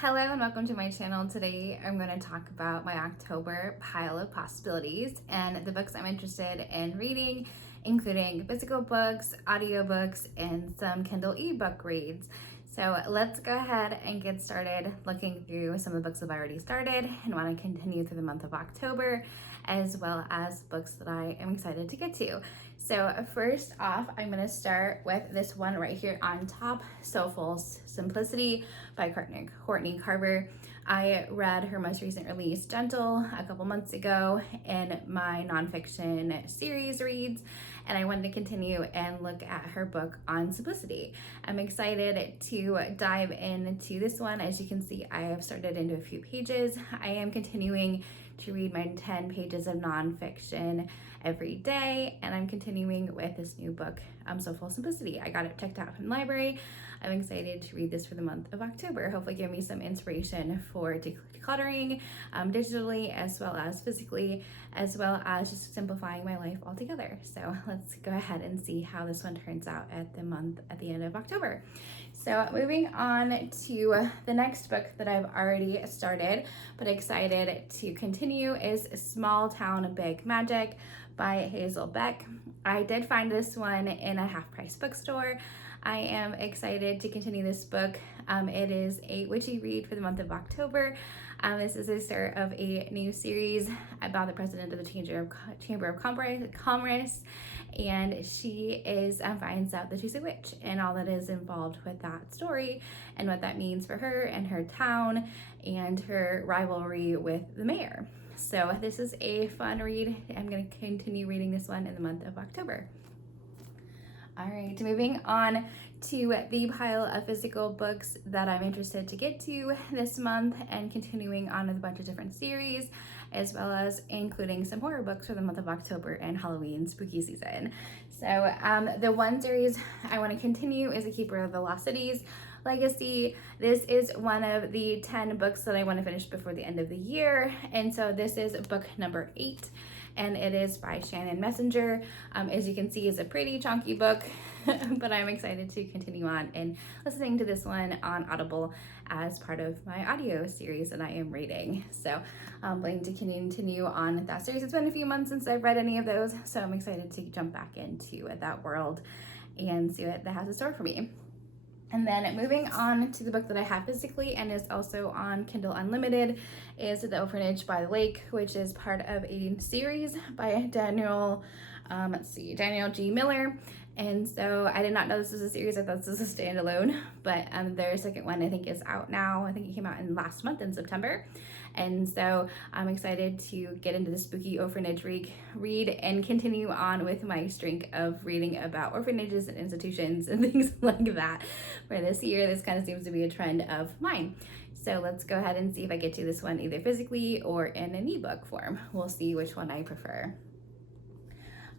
Hello and welcome to my channel. Today I'm going to talk about my October pile of possibilities and the books I'm interested in reading, including physical books, audiobooks, and some Kindle ebook reads. So let's go ahead and get started looking through some of the books I've already started and want to continue through the month of October, as well as books that I am excited to get to. So first off, I'm going to start with this one right here on top, Soulful Simplicity by Courtney Carver. I read her most recent release, Gentle, a couple months ago in my nonfiction series reads, and I wanted to continue and look at her book on simplicity. I'm excited to dive into this one. As you can see, I have started into a few pages. I am continuing to read my 10 pages of nonfiction every day, and I'm continuing with this new book, Soulful Simplicity. I got it checked out from the library. I'm excited to read this for the month of October. Hopefully give me some inspiration for decluttering digitally as well as physically, as well as just simplifying my life altogether. So let's go ahead and see how this one turns out at the end of October. So moving on to the next book that I've already started, but excited to continue, is Small Town Big Magic by Hazel Beck. I did find this one in a half-price bookstore. I am excited to continue this book. It is a witchy read for the month of October. This is the start of a new series about the president of the Chamber of Commerce, and she finds out that she's a witch and all that is involved with that story and what that means for her and her town and her rivalry with the mayor. So this is a fun read. I'm going to continue reading this one in the month of October. All right, moving on to the pile of physical books that I'm interested to get to this month, and continuing on with a bunch of different series, as well as including some horror books for the month of October and Halloween spooky season. So the one series I want to continue is A Keeper of the Lost Cities Legacy. This is one of the 10 books that I want to finish before the end of the year, and so this is book number 8. And it is by Shannon Messenger. As you can see, it's a pretty chunky book, but I'm excited to continue on and listening to this one on Audible as part of my audio series that I am reading. So I'm planning to continue on that series. It's been a few months since I've read any of those, so I'm excited to jump back into that world and see what that has in store for me. And then moving on to the book that I have physically and is also on Kindle Unlimited is The Orphanage by the Lake, which is part of a series by Daniel G. Miller. And so I did not know this was a series. I thought this was a standalone, but their second one I think is out now. I think it came out in last month in September. And so I'm excited to get into the spooky orphanage read and continue on with my streak of reading about orphanages and institutions and things like that. For this year, this kind of seems to be a trend of mine. So let's go ahead and see if I get to this one either physically or in an ebook form. We'll see which one I prefer.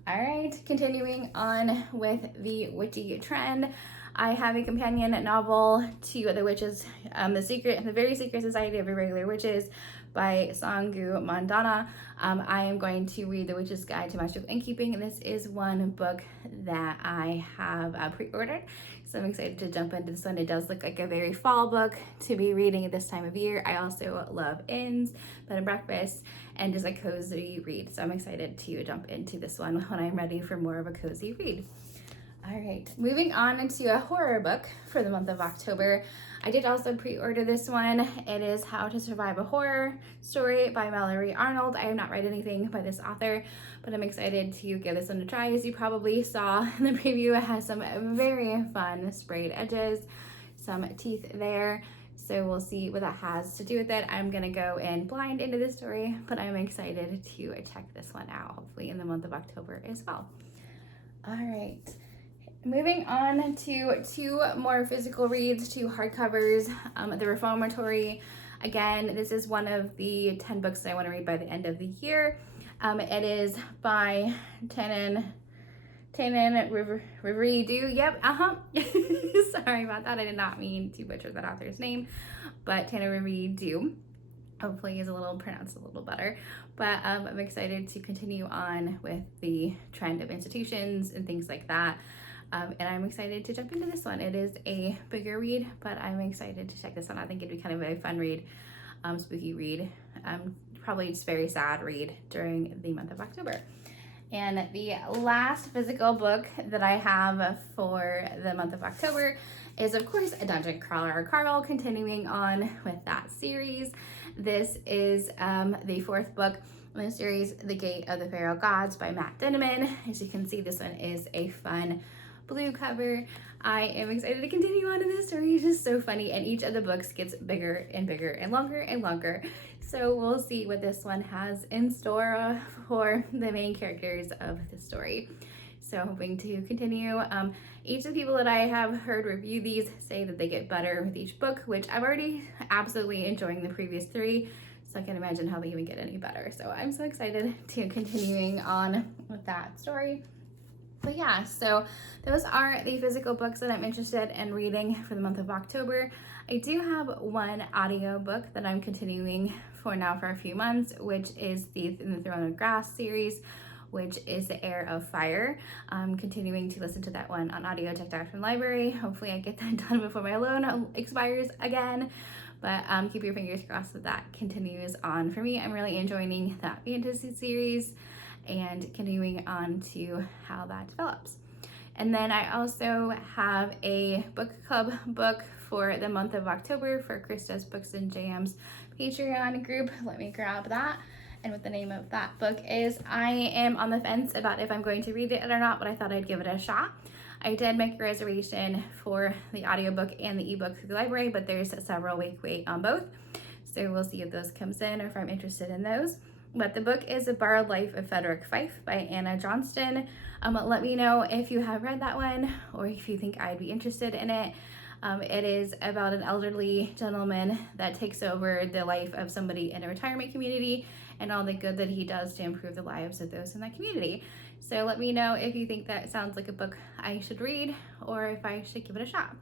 All right, continuing on with the witchy trend, I have a companion novel to The Witches, The Very Secret Society of Irregular Witches by Sangu, Mandanna. I am going to read The Witch's Guide to Magical Innkeeping, and this is one book that I have pre-ordered. So I'm excited to jump into this one. It does look like a very fall book to be reading at this time of year. I also love inns, bed and breakfast, and just a cozy read. So I'm excited to jump into this one when I'm ready for more of a cozy read. All right, moving on into a horror book for the month of October. I did also pre-order this one. It is How to Survive a Horror Story by Mallory, Arnold. I have not read anything by this author, but I'm excited to give this one a try. As you probably saw in the preview, it has some very fun sprayed edges, some teeth there. So we'll see what that has to do with it. I'm gonna go in blind into this story, but I'm excited to check this one out, hopefully in the month of October as well. All right. Moving on to 2 more physical reads, 2 hardcovers, The Reformatory. Again, this is one of the 10 books that I want to read by the end of the year. It is by Tananarive Due. Yep, Sorry about that. I did not mean to butcher that author's name, but Tananarive Due. Hopefully is pronounced a little better, but I'm excited to continue on with the trend of institutions and things like that. And I'm excited to jump into this one. It is a bigger read, but I'm excited to check this one. I think it'd be kind of a fun read, spooky read, probably just very sad read during the month of October. And the last physical book that I have for the month of October is, of course, a Dungeon Crawler Carl, continuing on with that series. This is the fourth book in the series, The Gate of the Pharaoh Gods by Dinniman. As you can see, this one is a fun blue cover. I am excited to continue on in this story. It's just so funny, and each of the books gets bigger and bigger and longer and longer. So we'll see what this one has in store for the main characters of the story. So hoping to continue. Each of the people that I have heard review these say that they get better with each book, which I'm already absolutely enjoying the previous three. So I can't imagine how they even get any better. So I'm so excited to continuing on with that story. But yeah, so those are the physical books that I'm interested in reading for the month of October. I do have one audio book that I'm continuing for now for a few months, which is the In the Throne of Grass series, which is the Heir of Fire. I'm continuing to listen to that one on audio checked out from the library. Hopefully I get that done before my loan expires again. But keep your fingers crossed that that continues on for me. I'm really enjoying that fantasy series and continuing on to how that develops. And then I also have a book club book for the month of October for Krista's Books and Jams Patreon group. Let me grab that. And what the name of that book is. I am on the fence about if I'm going to read it or not, but I thought I'd give it a shot. I did make a reservation for the audiobook and the ebook through the library, but there's a several week wait on both. So we'll see if those comes in or if I'm interested in those. But the book is A Borrowed Life of Frederick Fife by Anna Johnston. Let me know if you have read that one or if you think I'd be interested in it. It is about an elderly gentleman that takes over the life of somebody in a retirement community and all the good that he does to improve the lives of those in that community. So let me know if you think that sounds like a book I should read or if I should give it a shot.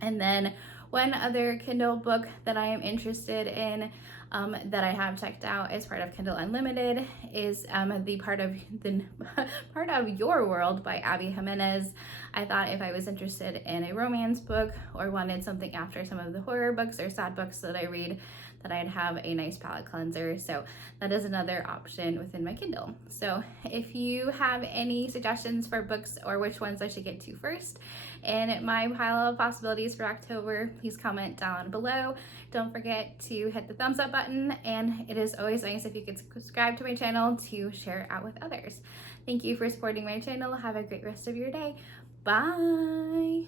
And then one other Kindle book that I am interested in that I have checked out as part of Kindle Unlimited is the Part of Your World by Abby Jimenez. I thought if I was interested in a romance book or wanted something after some of the horror books or sad books that I read, that I'd have a nice palette cleanser. So that is another option within my Kindle. So if you have any suggestions for books or which ones I should get to first in my pile of possibilities for October, please comment down below. Don't forget to hit the thumbs up button, and it is always nice if you could subscribe to my channel to share it out with others. Thank you for supporting my channel. Have a great rest of your day. Bye.